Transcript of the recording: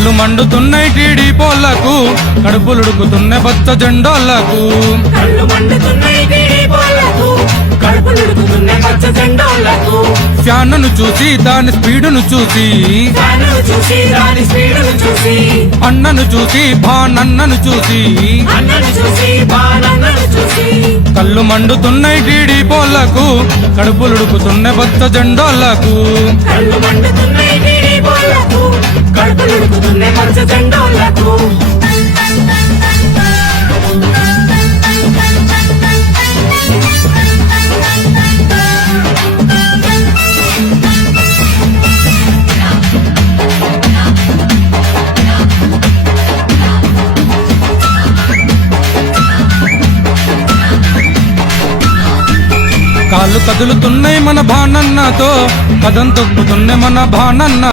కళ్ళు మండుతున్నాయి టీడీపోళ్లకు, కడుపులుడుకుతున్నాయి పచ్చ జెండోళ్లకు. కళ్ళు మండుతున్నాయి టీడీపోళ్లకు, కడుపులుడుకుతున్నాయి పచ్చ జెండోళ్లకు. ఫ్యాన్ను చూసి దాని స్పీడును చూసి, ఫ్యాన్ను చూసి దాని స్పీడును చూసి, అన్నను చూసి భానన్నను చూసి, అన్నను చూసి బాణన్నను చూసి. కళ్ళు మండుతున్నాయి టీడీపోళ్లకు, కడుపులుడుకుతున్నాయి పచ్చ జెండోళ్లకు. కళ్ళు మండుతున్నాయి టీడీపోళ్లకు, కడుపులుడుకుతున్నాయి పచ్చ జెండోళ్లకు. కాళ్ళు కదులుతున్నాయి మన భానన్నతో, కదం తొక్కుతున్నాయి మన భానన్న.